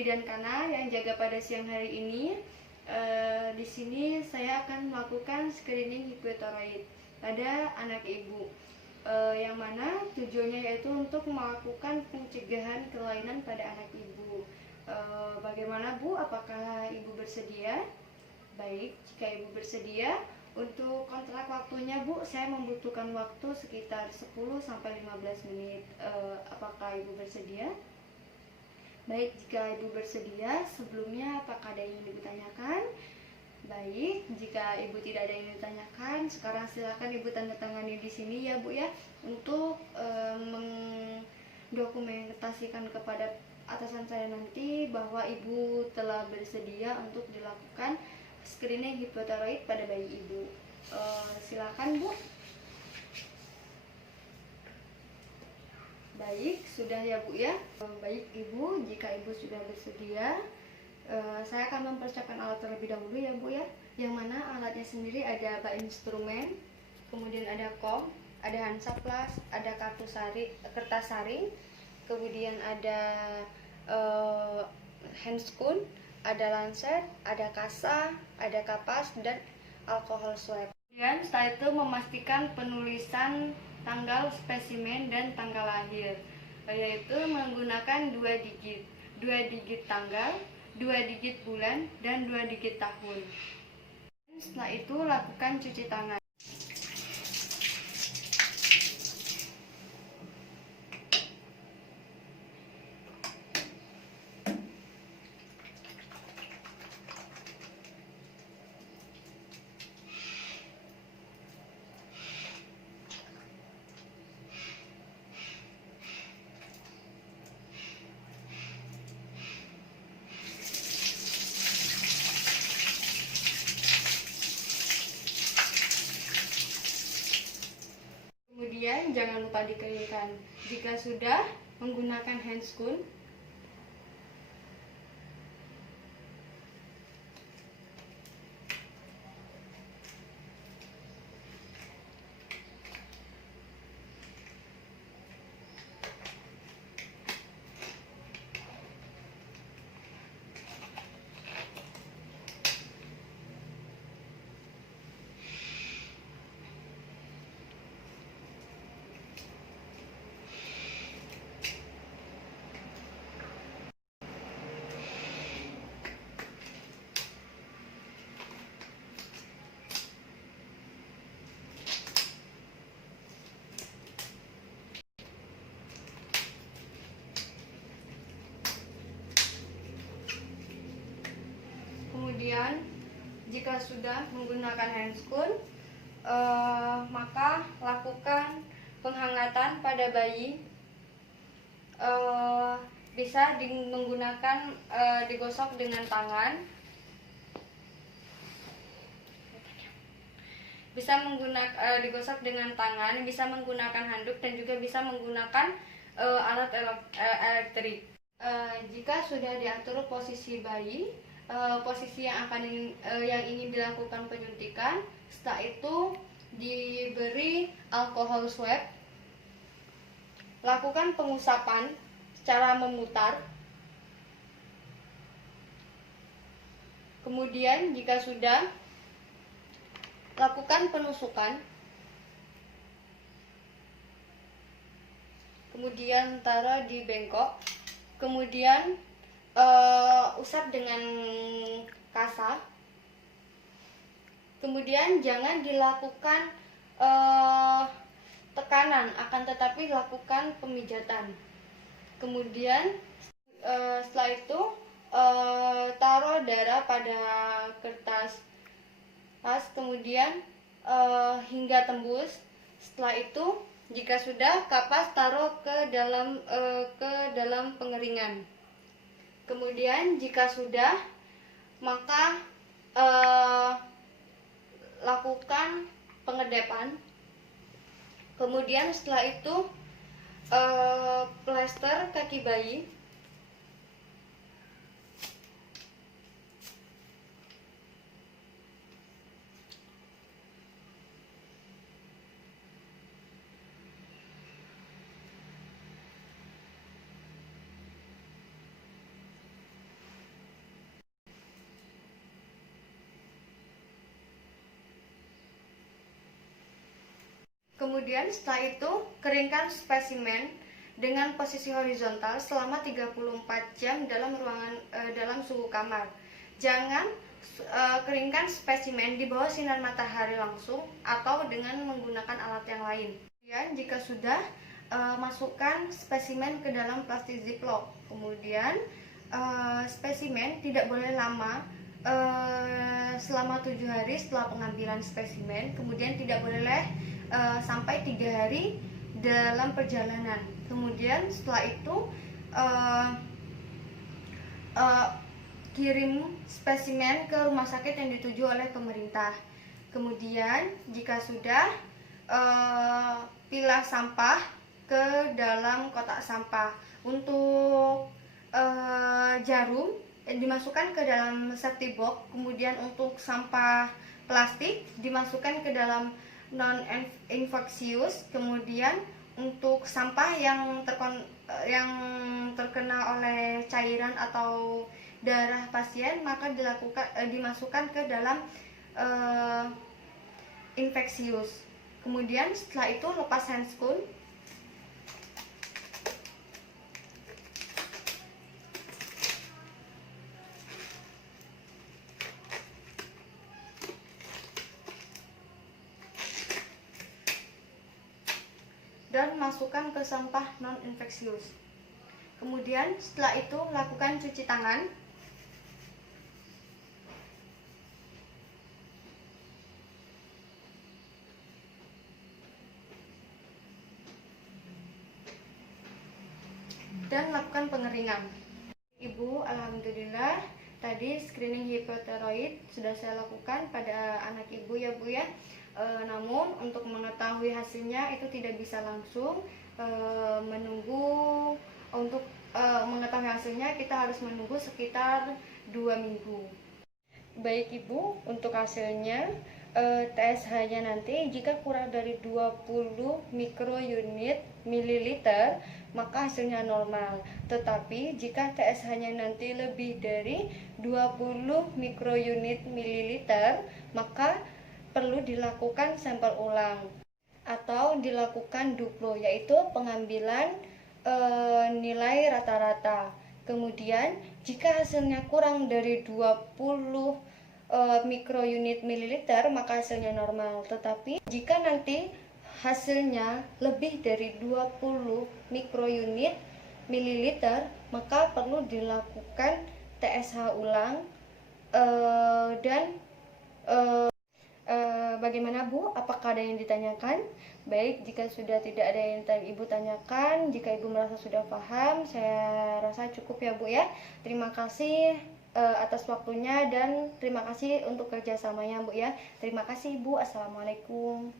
bidan Kana yang jaga pada siang hari ini. Di sini saya akan melakukan screening hipotiroid pada anak ibu, yang mana tujuannya yaitu untuk melakukan pencegahan kelainan pada anak ibu. Bagaimana Bu? Apakah ibu bersedia? Baik, jika ibu bersedia, untuk kontrak waktunya Bu, saya membutuhkan waktu sekitar 10-15 menit. Apakah ibu bersedia? Baik, jika ibu bersedia, sebelumnya apakah ada yang ingin ibu tanyakan? Baik, jika ibu tidak ada yang ingin ditanyakan, sekarang silakan ibu tanda tangani di sini ya Bu ya, untuk mendokumentasikan kepada atasan saya nanti bahwa ibu telah bersedia untuk dilakukan screening hipotiroid pada bayi ibu. Silakan Bu. Baik, sudah ya Bu ya. Baik Ibu, jika Ibu sudah bersedia, saya akan mempersiapkan alat terlebih dahulu ya Bu ya. Yang mana alatnya sendiri ada bak instrumen, kemudian ada kom, ada Hansaplast, ada kertas saring, kemudian ada handscoon, ada lancet, ada kasa, ada kapas, dan alkohol swab. Kemudian setelah itu memastikan penulisan tanggal spesimen dan tanggal lahir, yaitu menggunakan 2 digit tanggal, 2 digit bulan, dan 2 digit tahun. Setelah itu lakukan cuci tangan. Kemudian jangan lupa dikeringkan. Jika sudah, menggunakan handscoon. Kemudian jika sudah menggunakan handscoon, maka lakukan penghangatan pada bayi. Bisa menggunakan digosok dengan tangan, digosok dengan tangan, bisa menggunakan handuk, dan juga bisa menggunakan alat elektrik. Jika sudah diatur posisi bayi, posisi yang ingin dilakukan penyuntikan, setelah itu diberi alkohol swab. Lakukan pengusapan secara memutar. Kemudian jika sudah, lakukan penusukan. Kemudian taruh di bengkok. Kemudian usap dengan kasa. Kemudian jangan dilakukan tekanan, akan tetapi lakukan pemijatan. Kemudian setelah itu taruh darah pada kertas, kemudian hingga tembus. Setelah itu, jika sudah, kapas taruh ke dalam pengeringan. Kemudian jika sudah, maka lakukan pengedepan. Kemudian setelah itu plester kaki bayi. Kemudian setelah itu keringkan spesimen dengan posisi horizontal selama 34 jam dalam dalam suhu kamar. Jangan keringkan spesimen di bawah sinar matahari langsung atau dengan menggunakan alat yang lain. Kemudian jika sudah, masukkan spesimen ke dalam plastik ziplock. Kemudian spesimen tidak boleh lama selama 7 hari setelah pengambilan spesimen. Kemudian tidak boleh sampai 3 hari dalam perjalanan. Kemudian setelah itu kirim spesimen ke rumah sakit yang dituju oleh pemerintah. Kemudian jika sudah, pilah sampah ke dalam kotak sampah. Untuk jarum dimasukkan ke dalam safety box. Kemudian untuk sampah plastik dimasukkan ke dalam non-infeksius. Kemudian untuk sampah yang terkena oleh cairan atau darah pasien, maka dimasukkan ke dalam infeksius. Kemudian setelah itu lepas handscoon. Dan masukkan ke sampah non-infeksius. Kemudian setelah itu lakukan cuci tangan. Dan lakukan pengeringan. Ibu, alhamdulillah tadi screening hipotiroid sudah saya lakukan pada anak ibu ya Bu ya. Namun untuk mengetahui hasilnya itu tidak bisa langsung menunggu. Untuk mengetahui hasilnya kita harus menunggu sekitar 2 minggu. Baik Ibu, untuk hasilnya TSH-nya nanti jika kurang dari 20 mikrounit mililiter maka hasilnya normal. Tetapi jika TSH-nya nanti lebih dari 20 mikrounit mililiter maka perlu dilakukan sampel ulang atau dilakukan duplo, yaitu pengambilan nilai rata-rata. Kemudian jika hasilnya kurang dari 20 mikrounit mililiter maka hasilnya normal. Tetapi jika nanti hasilnya lebih dari 20 mikrounit mililiter maka perlu dilakukan TSH ulang. Bagaimana Bu? Apakah ada yang ditanyakan? Baik, jika sudah tidak ada yang Ibu tanyakan, jika Ibu merasa sudah paham, saya rasa cukup ya Bu ya. Terima kasih atas waktunya dan terima kasih untuk kerjasamanya Bu ya. Terima kasih Bu. Assalamualaikum.